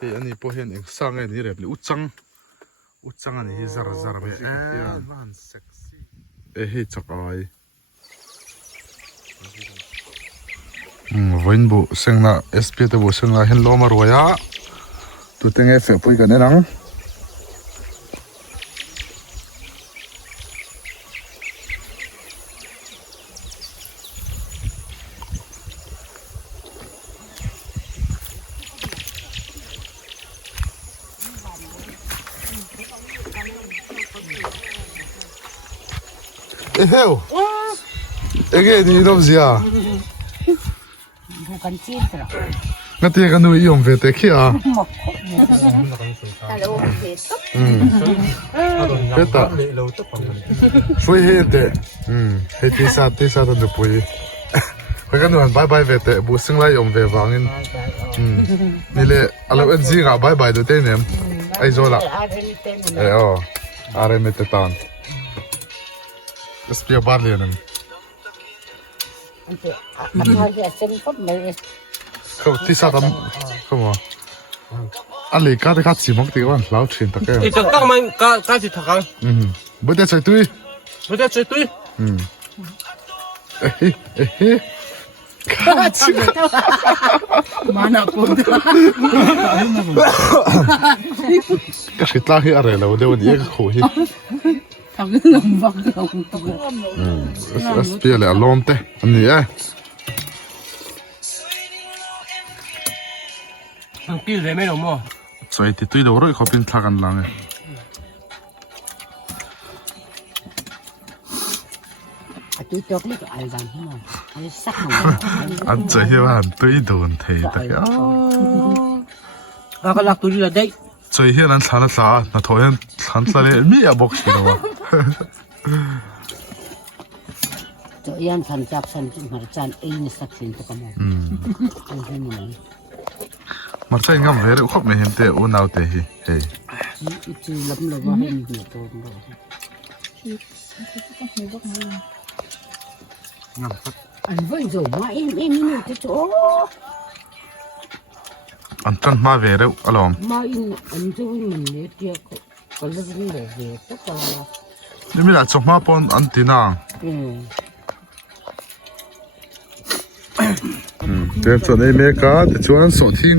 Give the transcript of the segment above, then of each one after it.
thì anh ấy po hiện anh sang anh ấy đẹp li utang anh ấy zara zara vậy man sexy hết chắc ai vốn bộ sang na SP thì bộ sang na hiện lo mà rồi á tụi tiếng nghe phải bôi cái này nắng heo cái gì đâu gì à nãy tiệc cái nuôi yếm về tiệc kia à biết à phơi hết đấy hết tí sa được phơi cái nuôi bye bye về tiệc bố sinh lại yếm về vàng inนี่เลยอะไรอันซีก็บายบายดูเต้นเนี่ยไอ้โซล่ะอะไรไม่ติดตามสเปียบาร์เลยนั่นเขาที่สัตว์เขาบอกอะไรก็ได้คัดสีมักตีวันแล้วชินตะแกรงจะต้องมันก็จิตทักไม่ได้ใส่ตุ้ยไม่ได้ช่วยตุ้ยmana pun kasih tahu apa lah udah dia khuhi tapi nampak spiel ya lom teh ini yaพี่เลยไม่หลงมั้งใส่ที่ตุ้ยเดี๋ยวเราเขาเป็นทักันลังตุ้ยจอกนี่ก็อะไรกันฮะอะไรสักหน่อยอันเจ้าว่าตุ้ยโดนเทตะแกก็ลักตุ้ยละเด็กเจ้าเฮียนั่นฉันละสาน่ะทอยฉันละเลยมีอะบอกสิวะเจ้ายันฉันจับฉันจึงหาจานเองสักสิ่งตัวกันมั้งไอ้เรื่องนี้มาใช่งั้นเวรเขาไม่เห็นเตะอุณเอาเตะเฮ้ยที่ล้มเลยว่าเห็นดีตัวนี้อันวันจู่มาเอ็มนี่จะโจ้อันจันมาเวรอารมณ์มาอินอันจู่มันเนี่ยเดียวก็เรื่องนี้เลยตุ๊กตานี่มีหลายสมัยปนอันตีน่าเดี๋ยวส่วนไอ้เมกาเดี๋ยวชวนสอดทิ้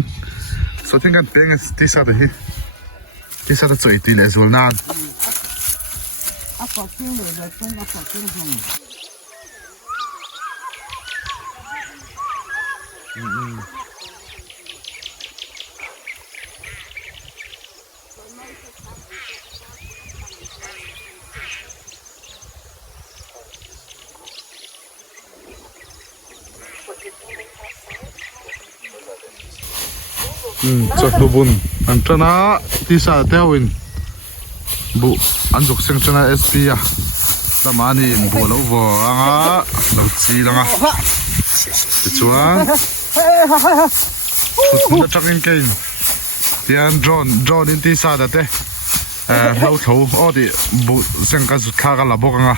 งกันเป็นที่สัตว์ที่สัตว์จะอีตีเลยส่วนนั้นอ่ะขอทิ้งเลยเลยเป็นอ่ะขอทิ้งให้จัดดูบุญอันชนะที่สัตว์เทวินบุอันจุกเสียงชนะSPอ่ะละมานี่บัวแล้ววัวอ่ะเราจีละอ่ะชวนมันจะจักรินเก่งที่อันจอนอินที่สัตว์เต้เราถูอ๋อดิบุเสียงกันสุดท้ายกันละบอกอ่ะ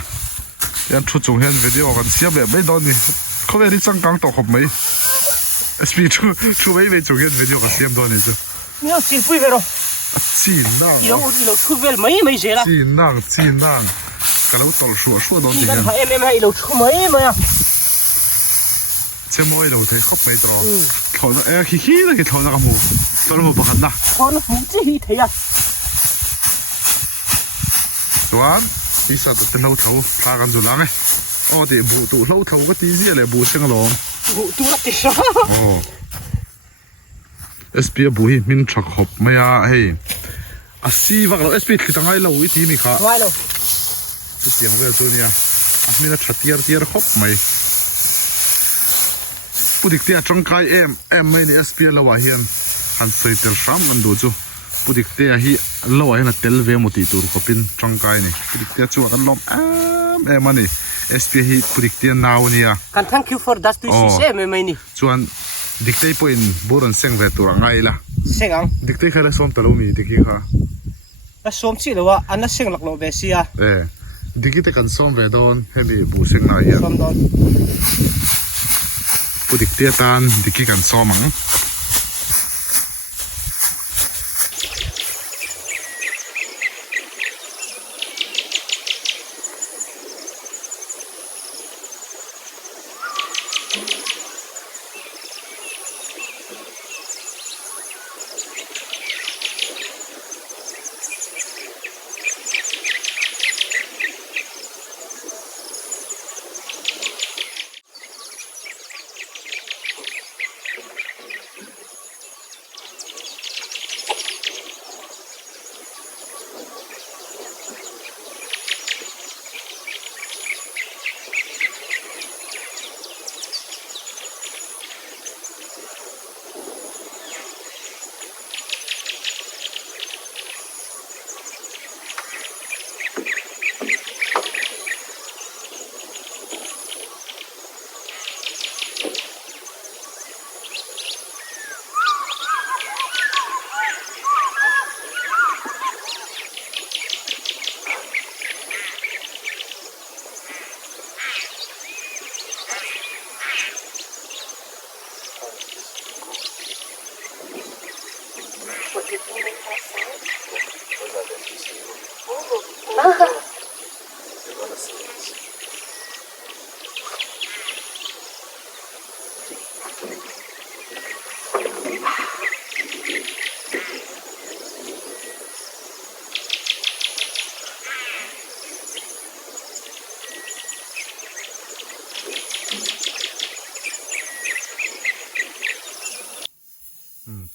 ยันชุดจงเห็นวิดีโอกันเสียแบบไม่โดนนี่เขาไม่ได้จังกังตกขบไหมSP 出微微做嘅 video 個點多呢？你要先背ไปหรอ技能。一路出ไปไม่เสียละ技能，咁老多說到啲嘅。係MM一路出ไม่啊？即係一路睇哭未咗？頭那嘻嘻那個頭那個冇，都冇不痕啦。我都唔知睇啊。完，其實都老頭拍緊做冷嘅，我哋冇到老頭嗰啲嘢嚟冇聲浪。ดูรักดิฉันSP บุยมินชักหอบไม่อะเฮ้ยซีวักเรา SP คือตั้งไงเราวิธีมีค่ะไว้เราสุดที่ของเวลตัวนี้มีนัดชัดเตียร์หอบไหมผู้ดิกเตียจังไกเอ็มไม่ใน SP เราว่าเฮียนหันใส่เตลซ้ำกันดูจูผู้ดิกเตียฮีเราว่าเฮียนเตลเวมุติตัวเขาเป็นจังไกนี่ผู้ดิกเตียชัวกันล้อมเอ็มมันนี่SP ฮีผู้ดิกเตียนาวนี่อ่ะกัน thank you for that ตัวชี้ไม่นี่ชวนดิกเตยพอยน์บุรันเซงเวตัวไงล่ะเซงอ่ะดิกเตยแค่ส้มตะลุมีดิกค่ะแล้วส้มชีหรือว่าอันนั้นเซงหลักโลเบซีอ่ะดิกเตยกันส้มเวดอนให้มีบูเซงไหนอ่ะส้มดอนผู้ดิกเตยตันดิกกันส้มมั้ง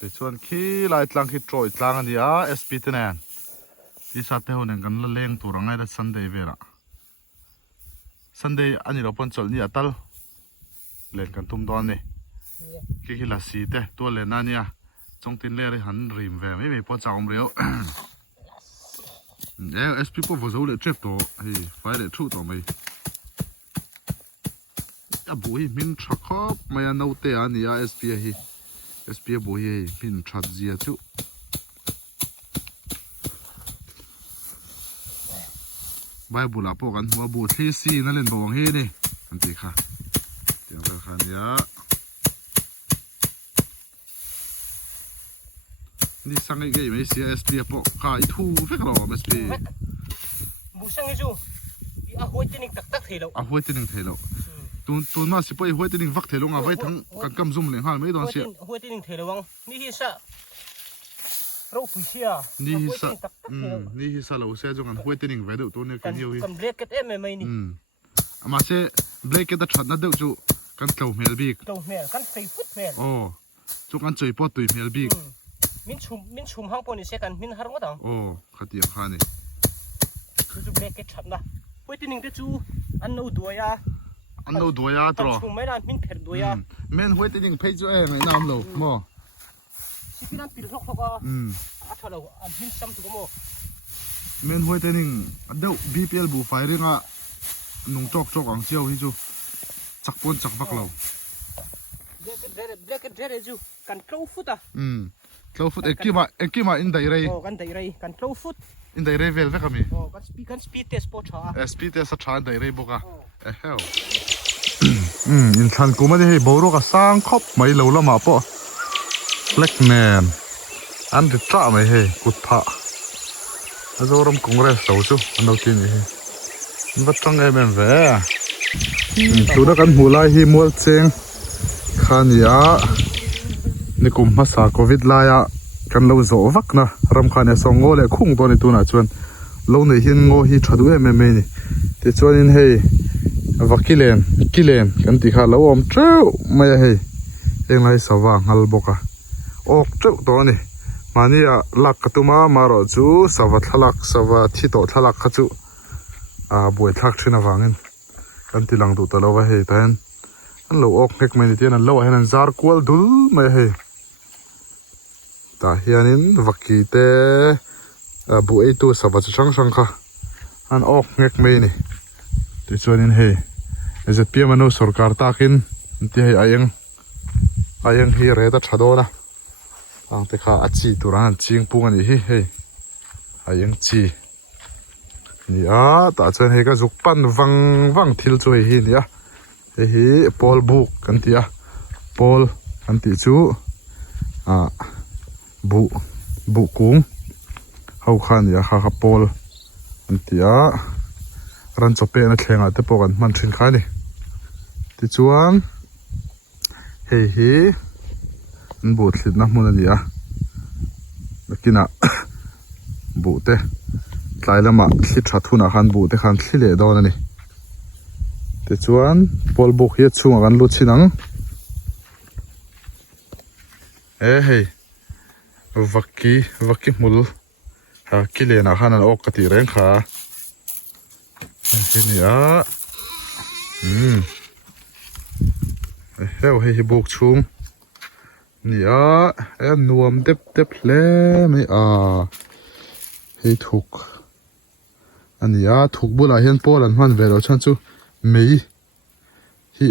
ติชวนขี้ลายตลังขี้โจยตลังอันนี้SP ตัวนั้นที่สัตว์เท่านั้นกันละเลี้ยงตัวรังไงแต่ Sunday เวลา Sunday อันนี้เราปนจอนี่ตัลเล่นกันทุ่มตอนนี่ขี้ละสีเตะตัวเล่นนั่นเนี่ยจงตินเล่หันริมเวไม่มีพอจามเร็วSP พวกผู้สูงเลยเจ็บตัวเฮ้ยไฟเลยชุดตัวไม่บุยมินชักครบไม่อันเอาเตะอันนี้SP เฮ้ยSP บุยมินชัดเจียจุใบบุหลาพวกกันว่าบุที่ซีนั่นเล่นบวงเฮ้นี่อันตีค่ะเดี๋ยวไปขันยานี่สั่งไอ้เกี่ยไม่เสีย SP พวกกายทูเฟกหรอ SP บุษย์จูอาหัวจะนิ่งตักเทลอาหัวจะนิ่งเทลตัวน่าสิไปหัวจะนิ่งวักเทลงเอาไว้ทั้งกันกำซุ่มเลยฮะไม่ต้องเสียหัวจะนิ่งเทลวังนี่ฮิซะเราผู้เชี่ยนี่ฮิซะนี่ฮิซะเราเสียจงกันหัวจะนิ่งไว้เดี๋ยวตัวนี้กันเดียวกันเบรกเก็ตไม่นี่มาเสียเบรกเก็ตชัดนั่นเดี๋ยวจูกันเก่าเมลบิกเก่าเมลกันไฟฟุตเมลโอ้จูกันใจปอดตุยเมลบิกมินชุมห้างปนิเสกันมินฮาร์งดังโอ้ขัดยังข้านี่จูเบรกเก็ตชัดนะหัวจะนิ่งเดี๋ยวจูอันนู้ดัวยาอันนู้ดัวยาตัวชุมไม่ได้มินเผ็ดดัวยาเมนหัวจะนิ่งเพย์จูเองไอ้น้ำเราโม่สิพี่นั่นปิดล็อกเขาก็อัดเราอันมินซ้ำตัวโม่เมนหัวจะนิ่งเดี๋ยว BPL บูไฟเรื่องอะนุ่งจอกอังเจียวที่จูจักปนจักบักเราเด็กจูกันเคล้าฟุตเคล้าฟุตเอ็กกี้มาอินไดเรย์กันไดเรย์กันเคล้าฟุตอินไดเรย์เวลเวกามีกันสปีดเทสปอร์ตสปีดเทสชาอินไดเรย์บอกอะเฮ้ยอินทันกูไม่ได้ให้โบโรกับสร้างครบไม่เหลวละมาปะเล็กแมนอันที่จ้าไม่ให้กุดพะแล้วเรารำคงเรสเอาจูอันเรากินนี่วัดตั้งไงแม่เว้ยตัวนั้นกันหัวไหล่หิมัวเจงขันยานี่กุมภาษาโควิดไล่กันเราโจวักนะรำคาญเนี่ยสองโง่เลยคุ้งตัวนี้ตัวน่ะชวนเราในหินโง่หิชัดด้วยแม่นี่แต่ชวนนี่ให้วักกิเลนกันที่ข้าเราอมเจ้าไม่ให้เองไรสว่างฮัลบกะออกเจ้าตัวนี้มานี่ลักกตุมามารอจูสวัสดิ์ลักสวัสดิ์ที่โตทลักขจูบวยทักชินวังเงินกันที่หลังดูตลอดว่าเฮ้ยแต่อันเราออกเล็กไม่ได้นั่นเราให้นั่นซาร์ควลดุลไม่เฮ้ยแต่เฮียนินวักกี้เตบุยตัวสวัสดิ์ช่างค่ะอันออกเล็กไม่นี่ที่ชวนนินเฮ้ยจะเปียมนุษย์สุรการตากินที่เฮ้ยอายังเฮียเรตัดชาโดนะตั้งแต่ข้าอัดจีตัวนั้นจิงปุ่งนี่เฮ้ยอายังจีนี่แต่เจ้าเฮก็จุกปันวังทิลช่วยหินเนี่ยเฮ้ยพอลบุกกันที่พอลกันที่จูบุกุ้งเขาขันเนี่ยข้าพอลกันที่รันจบเป็นนักแข่งแต่พอกันมันถึงขันนี่ที่จวนเฮ้ยมันบุตรสินะมันเนี่ยแล้วกินบุตรหลายละมาคิดชัดทุนอาคารบูแต่คันที่เหลือดอนนี่แต่ชวนพอลบุกเฮ็ดช่วงกันลุดชินังเฮ้ยวักกี้มุลหากิเลนอาคารนั้นออกกติแรงขาที่นี่เฮ้ยบุกชุ่มนี่นวมเด็บเล่ไม่ให้ถูกอันนี้ถูกบุหรี่เห็นโป้ลันมันเวลาฉันจูไ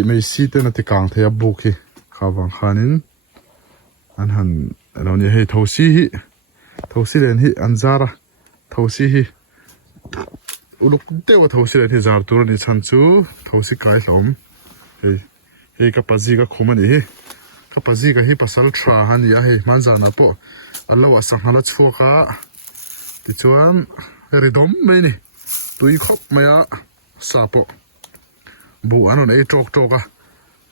ม่ซีเตนติกางเทียบบุกฮีข้าวังขานินอันหันเราเนี่ยให้ทวีเลนฮีอันซาระทวีฮีอุลุกเดียวทวีเลนฮีจาร์ตัวนี้ฉันจูทวีกายหลงเฮ้กับปัจจิกาคุมันนี่กับปัจจิกาฮีปัสสัลทราหันนี่เฮ้มันจานาโปอัลลอฮฺสักนัดฟัวก้าติดชวนริดอมไม่นี่ตุยคบไม่สาปบุอันนั้นจอก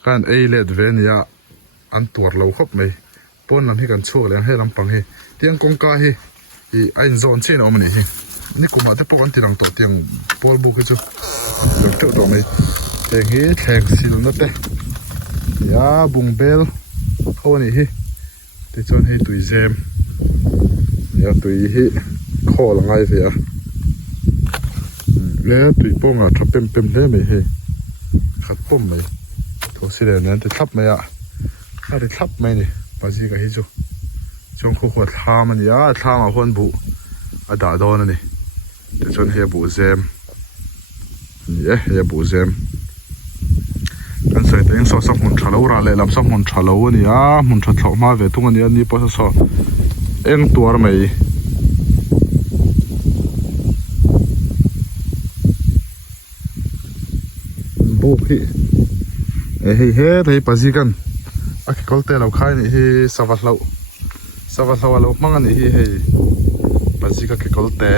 กันเลดเวียอันตัวเราคบไม่ปนนั้นให้กันโชว์แล้วให้ลำปังให้เตียงกงกาให้ไอ้โซนเช่นเอามันนี่กูมาที่ปกันที่หลังตัวเตียงปอลบุกให้จูเจ้าตัวไม่แทงสิลนั่นเต้บุงเบลเขาวันนี้ ติจนให้ตุยเซมเนี่ยตุยให้ข้อละไงเสียแล้วตุยป้องอ่ะทับเป็นเลยไหมเฮ้ขัดปุ่มไหมทุกสิ่งนั้นจะทับไหมอ่ะถ้าได้ทับไหมนี่ภาษีก็ให้จูจงขวดทามันยาทามาคนบุอาดาโดนนี่ติจนให้บุเซมเนี่ยให้บุเซมกันใส่ตัวเองสอสักมันชาลูระเลยลำสักมันชาลูนี่อ่ะมันชาลูมาเวทุกันนี่พอสอเอ็งตัวไหมบุพี่เฮ้ที่ภาษีกันอ่ะก็กอลเตะเราขายนี่ที่สวัสดิ์เรามั่งนี่ที่ภาษีก็กอลเตะ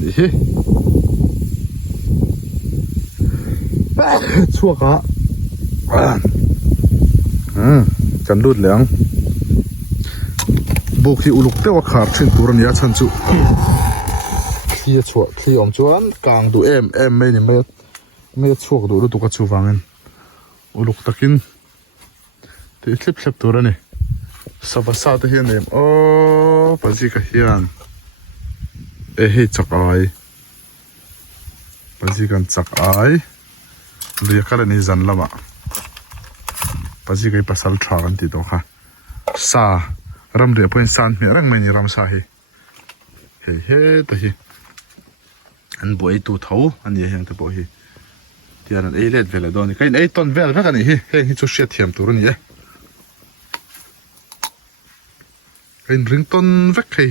นี่ชั่วกะจันดูดเหลืองบุกที่อุลุกเตว่าขาดทิ้งตัวนี้ฉันจุที่ชั่วที่อมจวนกลางดูเอ็มไม่เนี่ยไม่ชั่วดูดูตุกชูฟังเงินอุลุกตะกินที่คลิปตัวนี้สบายสาที่เห็นเอ็มโอ้ปัจจิกเฮียนจักไอปัจจิกันจักไอเรียกกันนี่จันละมะปัจจัยภาษาทางกันติดต่อค่ะซารำเรียบเป็นสันมีรังไม่นี่รำซาเฮ้ตัวฮีอันบ่อยตัวเท้าอันนี้ยังตัวบ่อยที่อันนั้นเล็ดเวลาโดนนี่กันต้นเวลากันนี่เฮ้จุดเสียเทียมตัวนี้กันริงต้นเวกเฮ้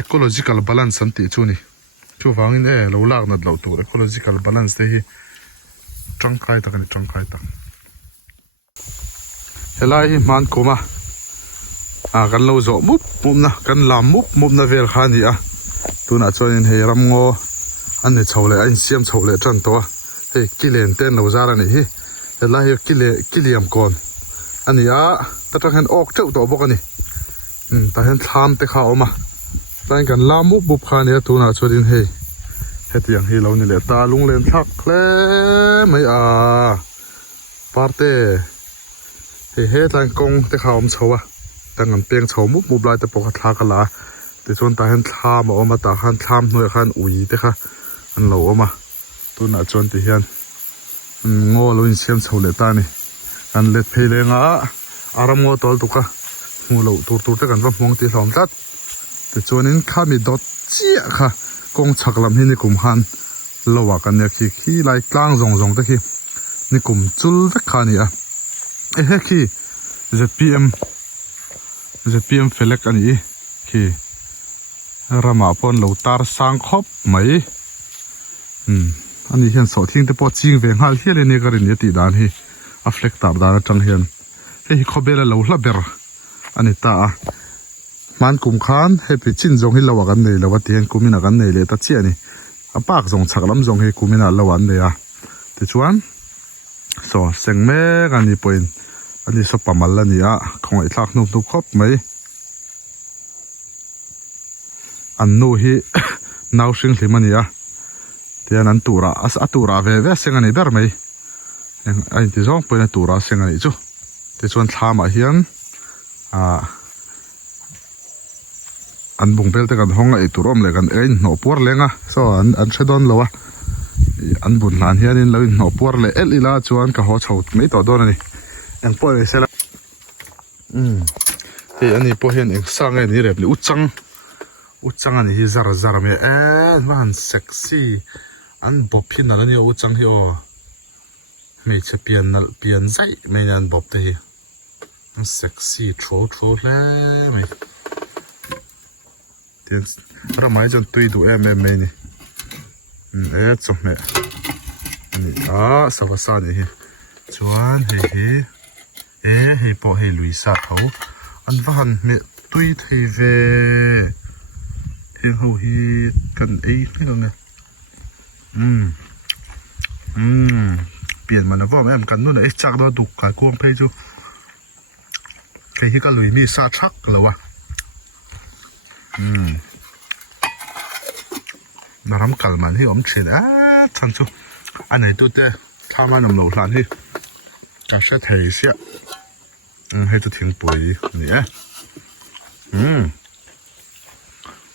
ecological balance สันติจูนี่ชูฟังนี่เราลากนัดเราตัว ecological balance เฮ้จังไกตักนี่จังไกตักเฮลัยมันกูมากันเราจะมุบนะกันลำมุบนะเวลขานี่ตัวน่ะจนเฮรำงออันนี้ชาวเลยอันเสียมชาวเลยจันตัวเฮ้กิเลนเต้นเราจาระนี่เฮลัยกิเลมก่อนอันนี้แต่ถ้าเห็นออกเจ้าตัวบอกกันนี่แต่เห็นทำแต่ข้าวมาแต่กันลำมุบขานี่ตัวน่ะจนเฮเฮ็ดอย่างที่เรานี่แหละตาลุงเล่นทักแคล้ไม่ปาร์เต้เฮ็ดทางกงแต่เขาอมเฉาแต่เงินเปียงเฉามุบลายแต่ปกติกันละแต่ส่วนตาเห็นทามออกมาตาขันทามหน่วยขันอุยแต่ค่ะอันเหลาออกมาตัวน่ะจนที่เห็นงอเราอินเสียมเฉาเลยตานี่อันเล็ดเพลงอารมณ์งอตอลตุกะงูเราตัวแต่กันว่ามองที่หอมจัดแต่ส่วนนี้ข้ามีดอทเจี๊ยค่ะกงชักลำให้ในกลุ่มฮันเราว่ากันเนี่ยขี้ไล่กลางซองตะขี้ในกลุ่มจุลเวกขานี่เฮ้ขี้ ZPM เฟล็กอันนี้ขี้รามาปนเหลาตาร์สังคบไหมอันนี้เห็นสอทิ้งแต่พอจริงเวงหัลเฮียเลยเนี่ยก็เรียนตีดานเฮเฟล็กตาร์ดานจังเห็นเฮ้ขบเบลเหลาละเบรอันนี้ตามันกุมขานให้ไปจิ้นจงให้เราว่ากันเลยเราว่าเตียนกุมินากันเลยเลยตัดเชี่ยนี่ปากจงฉักลำจงให้กุมินาเราวันเลยแต่ชวนสอเสียงแม่กันนี่เป็นอันนี้สปามัลละนี่ของไอ้ทักนุ่มๆครบไหมอันนู้นฮีนาวชิงที่มันนี่เตียนันตูระตูระเวเสียงอันนี้เบอร์ไหมไอ้ที่จงเป็นตูระเสียงอันนี้จู่แต่ชวนทามาเฮียนอันบุงเปลแต่กันห้องไอตัวร่มเลยกันหนอปวดเลยอันเชดอนเลยวะอันบุญหลานเฮียนี่เลยหนอปวดเลยอีลาจวนกับหัวเฉาไม่ต่อโดนนี่ยังปล่อยไปเสียละอันนี้พอเห็นเองสร้างไอ้นี่เรียบเลยอุจังอันนี้ซาร์มีมันเซ็กซี่อันบ๊อบพินนั่นนี่อุจังที่ไม่ใช่เปลี่ยนใจไม่นั่นบ๊อบเตะมันเซ็กซี่โชว์เลยไม่เราไม่จนตุยดูMMAนี่จบเนี่ยนี่สวัสดีจวนเฮ้ปอเฮลุยซาเขาอันวันเมตุยทีเวเขากันนี่ตรงนี้เปลี่ยนมาแล้วว่าแม่กันนู่นจากเราดูการกวงเพย์จูเฮ้ก็ลุยมีซาชักแล้ววะนารำกัลมันที่ผมเชื่อฉันชูอันไหนตัวเต้ถ้ามันนำหลูหลานที่จะเสียเทีย ให้จะทิ้งปุ๋ยนี่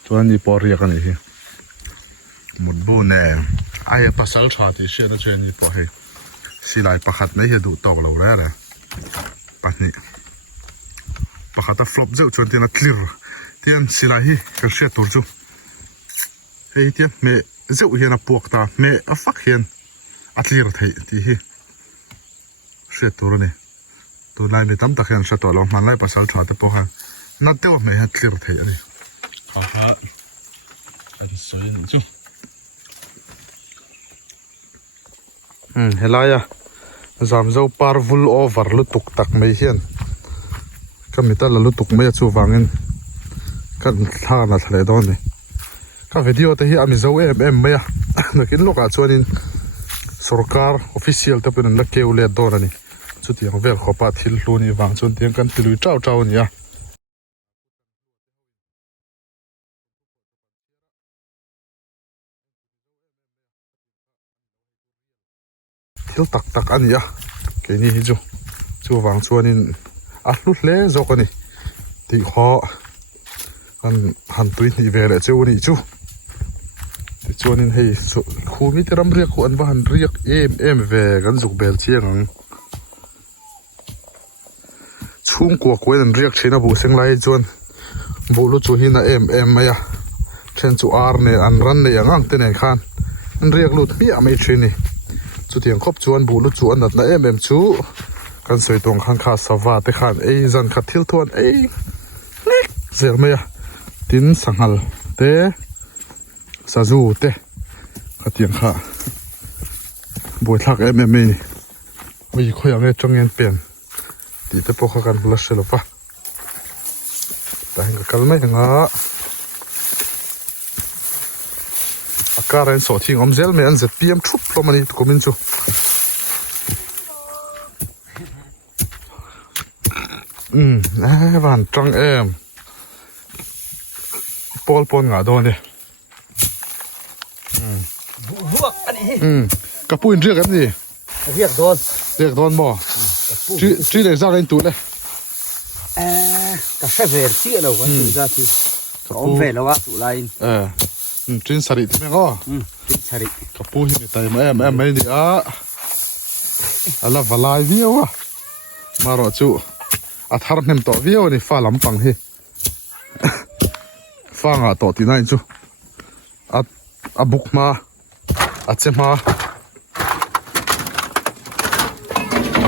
ตัวนี้ปอเรียกันนี่หมดบูแน่ไอ้ภาษาชาติเชื่อนะเชื่อนี่ปอให้สิไลประคัดไม่เห็นดูตกเราแล้วนะปัจนี้ประคัดฟลอปเจ้าจนที่นัดคลีร์ที่อันสิไลฮีก็เชื่อตัวจูเฮ้ยที่เมเจ้าเห็นปวกตาเมฟักเห็นอัดลีร์ไทยที่ฮีเชื่อตัวนี่ตัวนายไม่ตั้มตะเคียนเชื่อตัวเรามันไล่ภาษาชาติปอให้นัดเดียวไม่เห็นคลีร์ไทยอะไรข้าอันสวยนะจูเฮลายะจามเจ้าปาร์วุลโอเวอร์ลุตุกตักไม่เห็นก็มีแต่ละลุตุกไม่ชูฟังเงินก็ท่าน่าทะเลดอนนี่ก็วิดีโอที่อามิเจ้าไม่อะนักอินโลกาชวนินสุรการออฟฟิเชียลที่เป็นนักเกี่ยวเลี้ยดอนนี่ชุดยังเวลขอบทิลลูนี่วางชวนเตียงกันติลุยเจ้านี่อะทิลตักอันนี้อะแค่นี้จูวางชวนินลุดเล่จกันนี่ที่เขาหันตุยนี่เวลเจ้านี่ที่ชวนินให้คู่มิตรรำเรียกคู่อันว่าหันเรียกเอ็มเวกันจุกเบลเชียงชุ่มกว่าคนเรียกเชนบุเซงไลจวนบุลุจูหินะเอ็มไม่อะเช่นจูอาร์เนี่ยอันรันเนี่ยยังอังเตนขันอันเรียกลุดมีอะไม่เชนี่จุดยังครบจวนบุลุจูอันนั้นนะเอ็มจูกันสวยตรงข้างขาสวัสดิ์ขันจันขัดทิลทวนเล็กเสียไหมอะตินสังหัลเตซาจูเตขัดยังขาบวยทักนี่วิค่อยยังไงจงเงินเปลี่ยนตีเตปอกกันพลัสเลปะแต่เห็นกันไหมงะอากาศเย็นสดที่อมเซลไม่อันเจ็บพีเอ็มชุบลมมันนี่ก็มินจูวันจังปอลปนงาโดนเนี่ยบวกอันนี้กระปุยเรียกกันดิเรียกโดนบ่ชื่อเด็กสร้างเป็นตัวเลยก็แค่เวรที่เราก็ถือจะที่อมเวรแล้วว่าสุไลน์ชื่อสริที่แม่ก็ชื่อสริกระปุยนี่แต่ไม่ดีอะไรวะลายวิววะมารอจูอัฐารเนมต่อวิวนี่ฟ้าลำปังเฮฟ้างาต่อที่ไหนจูบุกมาเจมา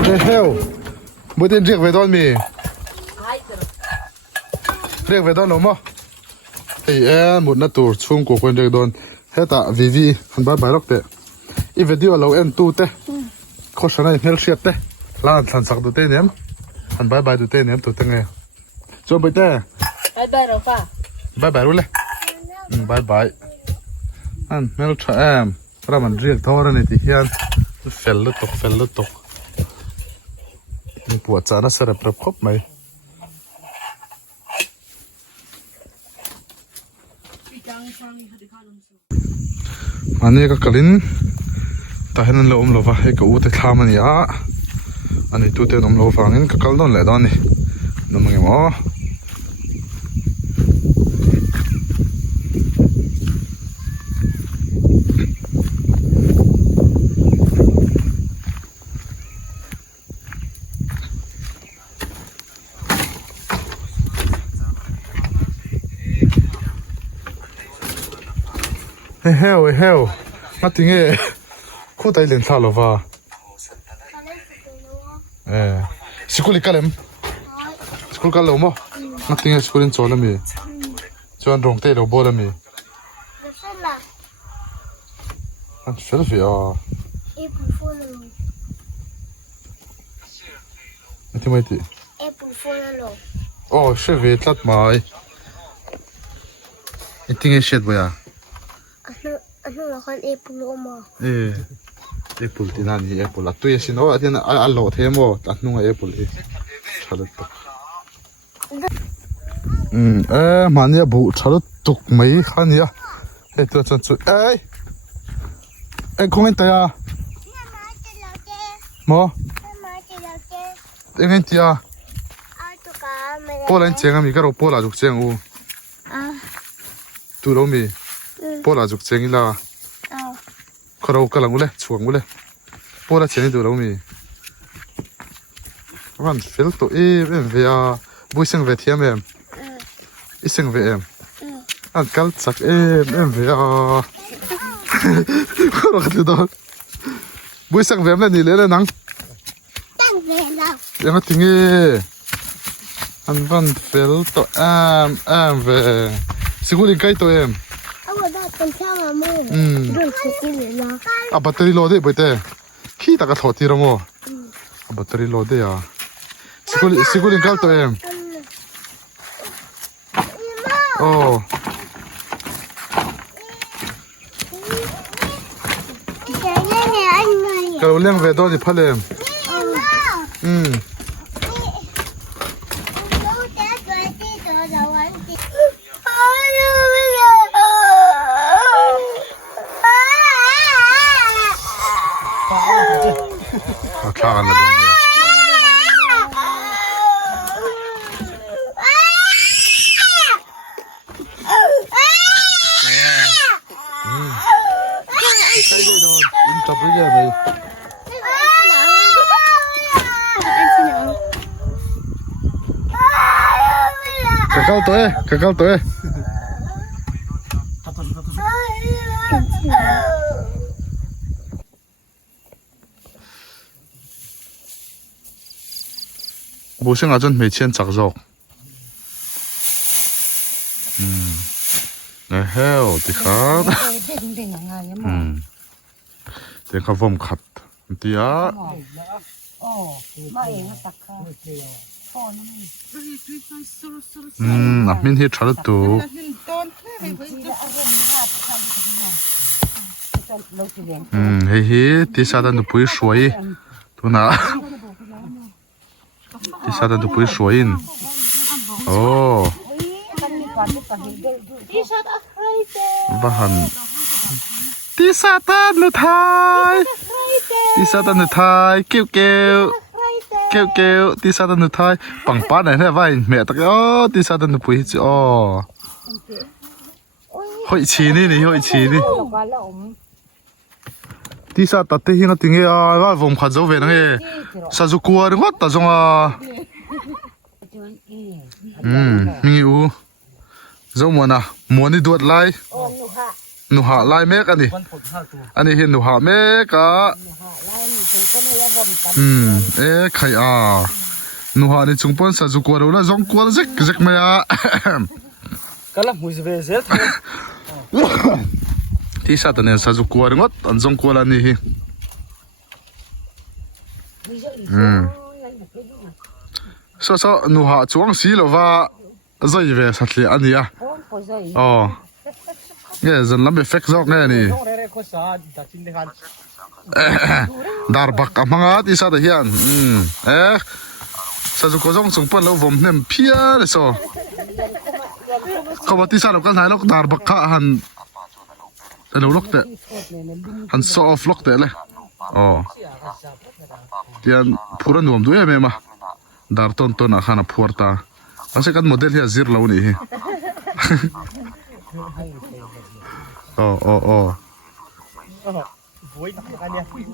เฮ้ยบุตรเรียกไปตอนมีเรียกไปตอนหรือมั้งหมดนัดตัวช่วงกูคนเรียกโดนเฮ้ยแต่วีหันบ้าไปหรอกเตะอีวิดีโอเราตู้เตะโคชนาเฮลเชียเตะล้านสันสักตัวเตะเนี่ยหันบ้าตัวเตะเนี่ยตัวเตะไงจบไปเตะบายหรอป้าบายรู้เลยบายอันเมลชาเรามันเรียกทอร์นี่ที่เฮียนเฟลล์ตกมีปวดจานะเสร็จประคบไหมอันนี้ก็กลิ่นแต่เห็นเราเราว่าให้กูแต่ทำมันยาอันนี้ตัวเต็มเราฟังนี่ก็กลิ่นนั่นแหละตอนนี้น้ำมันยังอ๋อเฮ้ยมาถึงคู่ไทยเล่นท่าหรอวะสกุลกันเลยสกุลกันเลยมั้งมาถึงสกุลโจแล้วมีจวนรงเตะเราบอลมีอันเฟลฟี่ที่ไม่ตีโอ้เชฟเวทลัดมาไอ้ที่ไงเช็ดบ่ยอันนั้นเราคนเอปุลมาเอปุลที่นั่นนี่เอปุลตัวยังสิโน่ที่นั่นอัลโหลเทมอันนู้นเอปุลที่ชาลุตุกมันเนี่ยบุชาลุตุกไม่ขันเนี่ยตัวจันทร์คงไม่ตายมั้งยังไงที่ bố lên chén mi cái đồ bố là dục chén u tu đâu mi bố là dục chén là có đâu cái lăng u lệ chuồng u lệ bố là chén tu đâu miวันฟิลตัวem về buổi sáng về thiêm em ít sáng về em ăn cắt sắc em về có được cái đó buổi sáng về em là gì lên nắng Đang về đâu? em có tiếng nghe ăn văn phillตัวem về xin cô đi cáiตัวem Ông ở đó tuần sau mà mua. Rồi sẽ đi về nó. à battery load đấy bây giờ khi ta có thổi thì rồi à battery load đấy à xin cô đi cáiตัวem oh Cái này nè anh này. cái lem về đó thì phải em Klar an der Donne. Tập với cái này. Cái cao tới. bố sinh ở trên mấy千chắc rồi này heo thì khác thì khác vòng khát thì á mình hết trả được tụ thì sao đang được bơi suối tu nào thì sao đang được bơi suối in oh và hẳn tí sa tan nữ thái kêu tí sa tan nữ thái bằng bát này thế vậy mẹ tao ô tí sa tan nữ bơi chứ ô hội chí đi tí sa tạt tí nó tiếng nghe và vùng khát dấu về nó nghe sa du cua đúng không ta giống mình yêu giống muốn đi đuổi lại nụ hạ lại mấy cái này hiện nụ hạ mấy cả khai nụ hạ này chúng bọn sa du cua đâu là giống cua rách mày cái là mùi về rét tí sa tận này sa du cua đúng không anh giống cua là này sao nụ hạ chuang xí rồi và dây về sạch liền anh à nghe dần lắm effect dọc nghe nè dar bak amanga ti sa da hian sa zu ko jong chung pan lo vom nem phia le so ko ba ti sa lo kal nai lok dar bak kha han lo lok te han so off lok te le tian pura nuam du em ma dar ton a khana phuarta ase kan model hi zir lo ni hi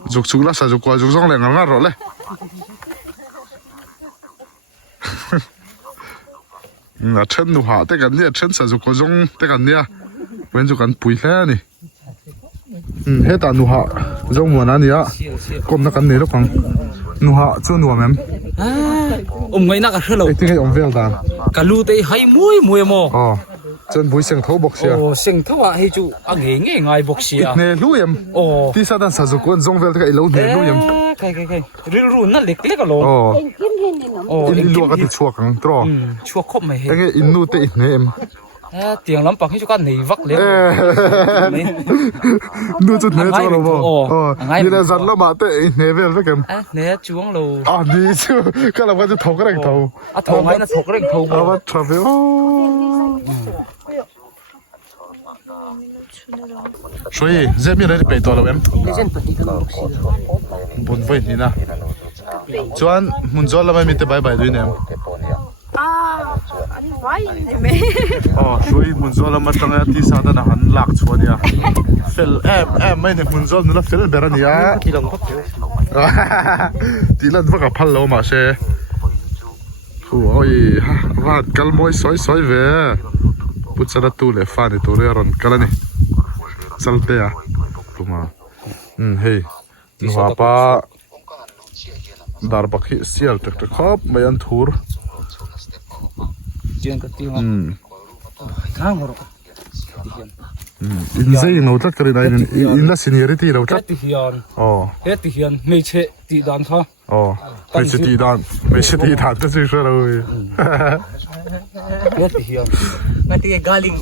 dục chúng là sử dụng qua dục rong này ngon rồi đấy là chân nụ hạ tới gần như chân sử dụng qua rong tới gần như bên dục gần bùi thế này hết ta nụ hạ rong mùa này á còn nó gần này lúc khoảng nụ hạ chưa nụ em ngay nãy cái lâu tiếng ông về đàn cả lũ tây hay muối mò chân bùi sinh thấu bọc xia sinh thấu à hay chú nghe ngay bọc xia nè lũ em tí sao đang sử dụng quân rong về cái lâu nè lũ em cái rượu nó lệch cái lỗ in lúa cái chua căng trò chua khóc mày cái in nu tê nè em tiếng lắm bằng cái chú con này vắt lên nu chút nè cho nó bò như là dàn nó mà tê nè về với cái nè chuông lô đi chứ cái là cái chú thầu cái này thầu thầu ngay là thầu cái này thầu mà travel所以这边来北多了，不会你那，昨晚mun做了外面的拜拜对呢。Why? Mẹ. Suy muốn zo lama tanga ti sa da na han lak chuan ya fel mai ne mun zo nu la fel bera ni ya Thì đồng pháp thế. ti lan va ka phal lo ma se oi ha rat kal moi soi ve put sa da tu le fa ni tu re ron kala ni salte ya tuma hey nu ha pa dar bakhi sial tak tak khop mai an thur Chuyện cái tiếng khá ngồi in zai no tak kari na in la seniority lo tak Hết hiện oh hết hiện mấy chế tỷ đàn thôi. oh mai se ti dan ta se sho lo Hết hiện ngay tiếng galing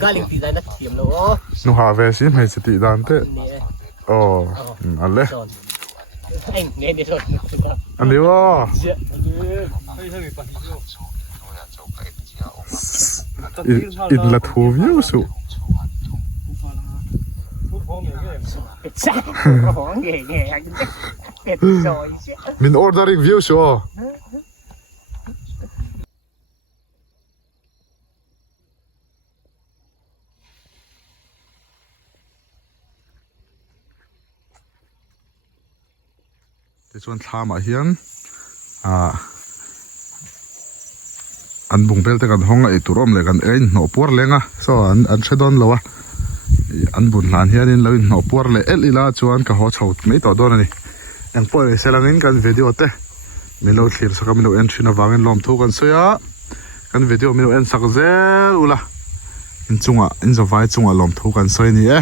galing tỷ đại đất thiểm luôn. nu ha ve si mai se ti dan te oh alle Anh nghe đi rồi. an ni wa in la thu view su min ordering view su ti chuan thla ma hian an bung bel te kan honga e turom le kan ein no por lenga so an thedon lowa an bun hlan hian in lo no por le el ila chuan ka ho chho mei to don ani ang po e selangin kan video te milo thlir saka milo en thina wangin lom thu kan soya kan video milo en sak zel ula in chunga in zawai chunga lom thu kan soi ni e